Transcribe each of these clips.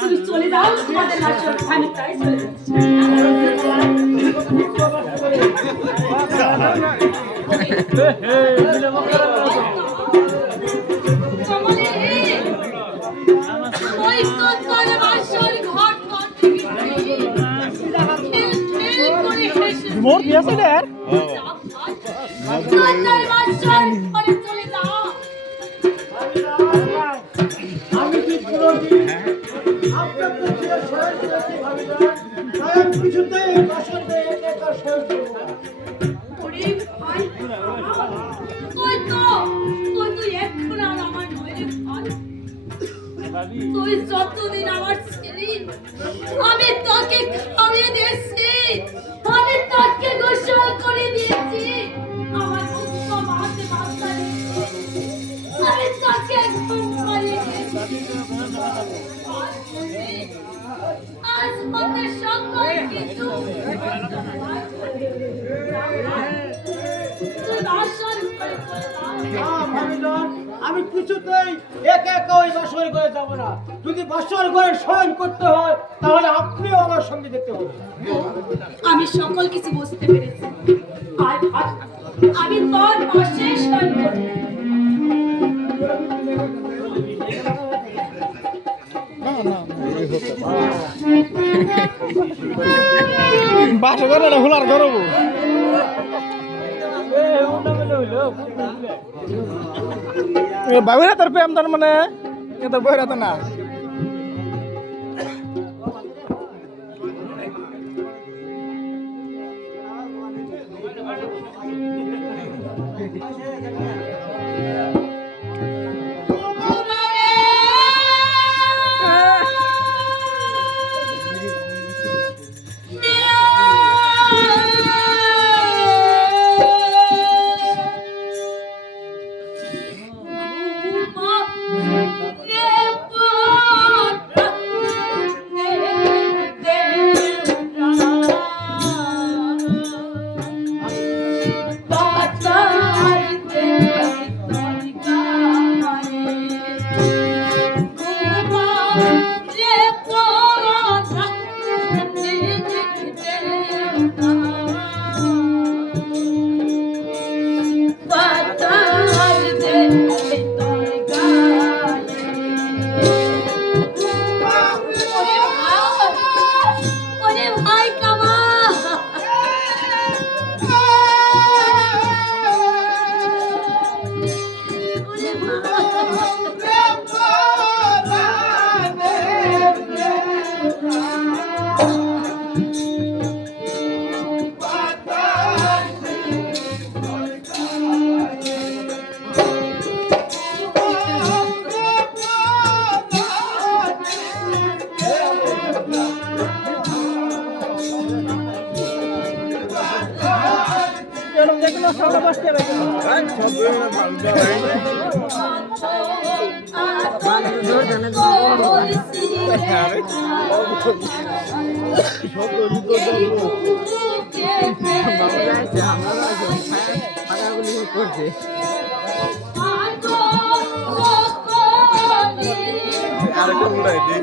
তুমি চলে যাও তোমাদের নাচের আমি তাই চলে যাচ্ছি মোর দিয়েছে রে আমি কি পুরোদিন আপনার কাছে সহায় করেছি ভাবিনা তাই আমি কিছুতেই বাসন দিয়ে একা সহায় করবো না। তুই যতদিন আমার ছেলে আমি তোকে খাওয়িয়ে দিয়েছি আমি তোকে গোসল করে দিয়েছি আমার দুঃখ মাঝে মাথা আমি তোকে ঘুম পাড়িয়ে দিয়েছি আজ হতে সকল কিছু তুই বাসন করে চলে যা ভাবিনা আমি কিছুতেই একা একা ওই বাসর ঘরে যাবো না যদি বাসর ঘরে শয়ন করতে হয় তাহলে আপনিও আমার সঙ্গে যেতে হবে। আমি সকল কিছু বুঝতে পেরেছি আমি তোর পাশে শয়ন করব বাসা করে না হুলার ধরবো বাবিরা তোর প্রেম তার মানে এত বইরা তো না করছে আরেকটা উড়াই দিই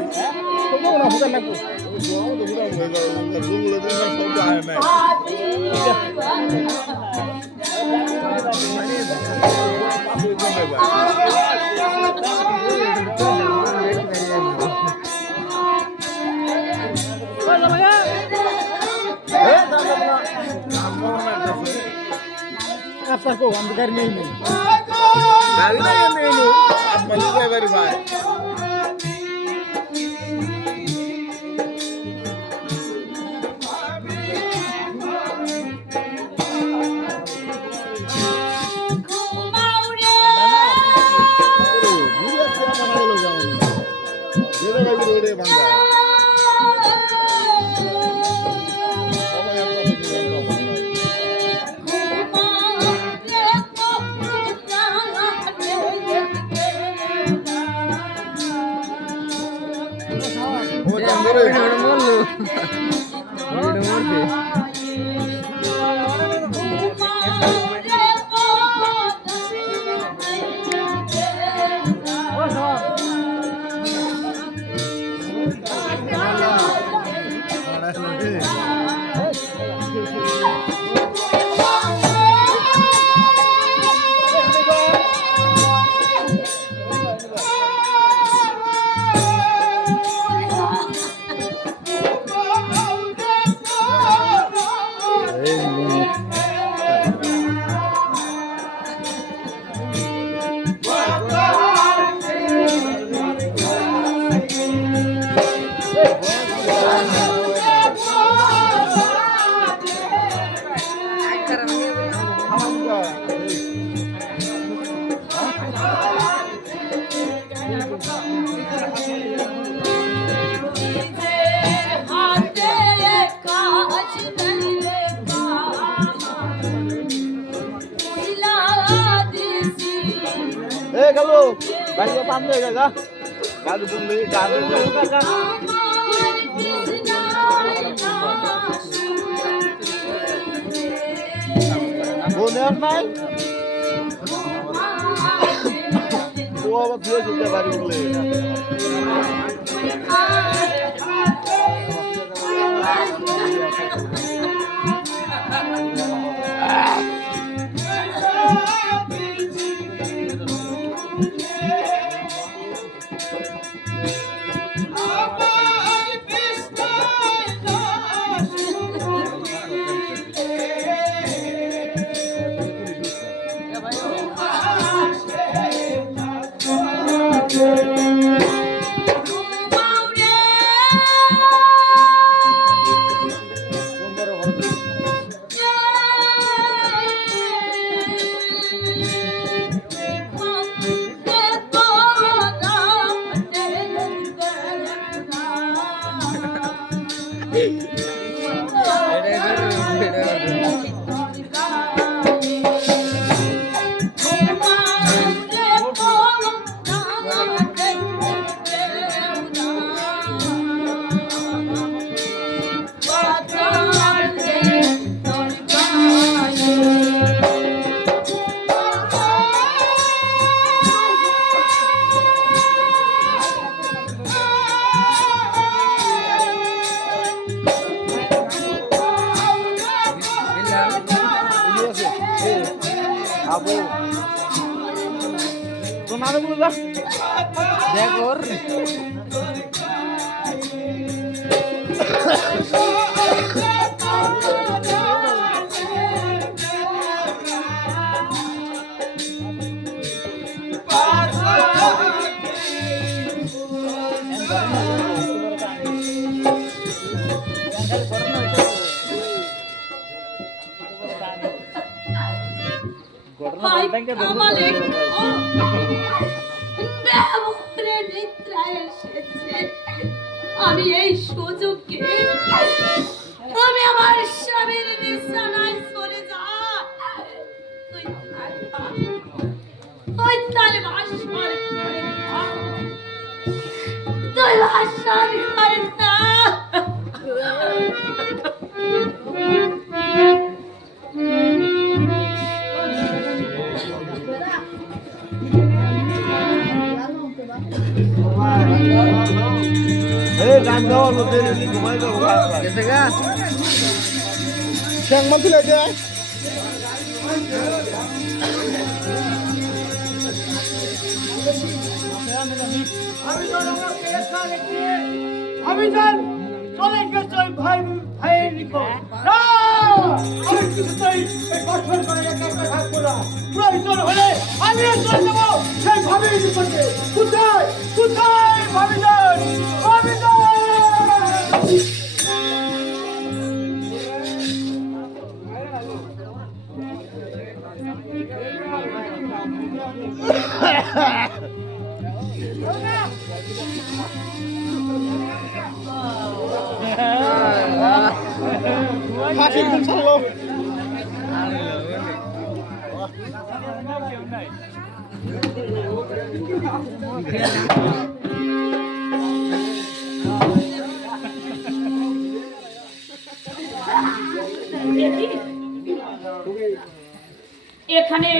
আপনার কো আমি গাড়ি নেই নেই গাড়ি নাই নেই নো আপনার ড্রাইভারি ভাই Oh, এ গেল ভাই পাম দে যা গাল বললি গাল কাকা বোনের নাই ও আবার ধুয়ে যেতে পারি বলে আবু তো নারে বলে যা দেখ ওর আমি এই সুযোগকে আমি আমার স্বামীর বিছানায় চলে যাই তুই তার বাসর ঘরে তুই বাসর ঘরে না গান গাওয়ার মধ্যে ঘুমাই যাবো গেছে গা শেখ মন্ত্রী যায় আমি জান চলে গেছে ওই ভাই ভাইয়ের নিকট না আমি কিছুতেই এই কঠোর করে একা একা থাকবো না প্রয়োজন হলে আমিও চলে যাবো সেই ভাবির নিকটে কোথায় কোথায় ভাবি যান ভাবি যান ফাঁসি দিন ছাড়লো এখানে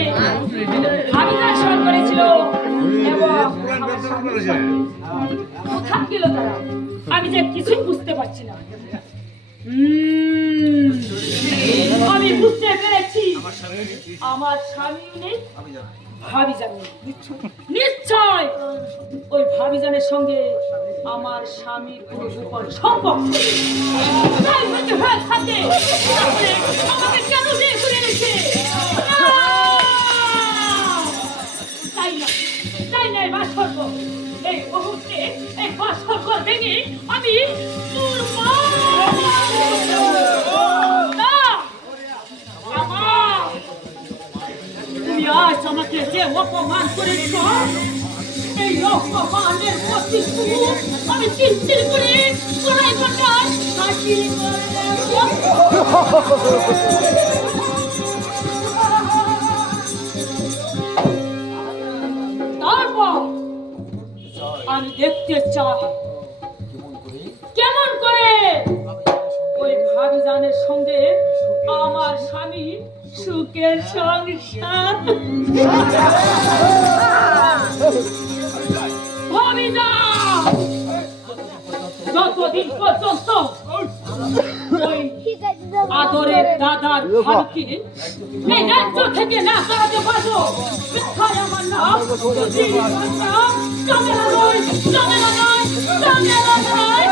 ভাবিনা সর করেছিল এবং কোথায় গেল তারা আমি যে কিছুই বুঝতে পারছি না আমি বুঝতে পেরেছি আমার স্বামী নেই ভাবিজান নিশ্চয় ওই ভাবিজানের সঙ্গে আমার স্বামীর কোনো গোপন সম্পর্ক তাই হতে হয় থাকে তাহলে আমাকে কেন বিয়ে করে এনেছে তাই না বাসর্গ এই মুহূর্তে এই বাসর্গ ভেঙে আমি তুমি আজ আমাকে যে অপমান করেছ এই অপমানের প্রতিশোধ আমি চিন্তিত করে চড়াই ঘটার হাসি করে আমি দেখতে চাই কেমন করে ওই ভাবিজানের সঙ্গে আমার স্বামী সুখের সংসার। ভাবিজান যতদিন পর্যন্ত ওই আদরের দাদার ভাইকে এই রাজ্য থেকে না সরাতে পারবো, মিথ্যায় আমার নাম ঝামেলা নয়, ঝামেলা নয়, ঝামেলা নয়।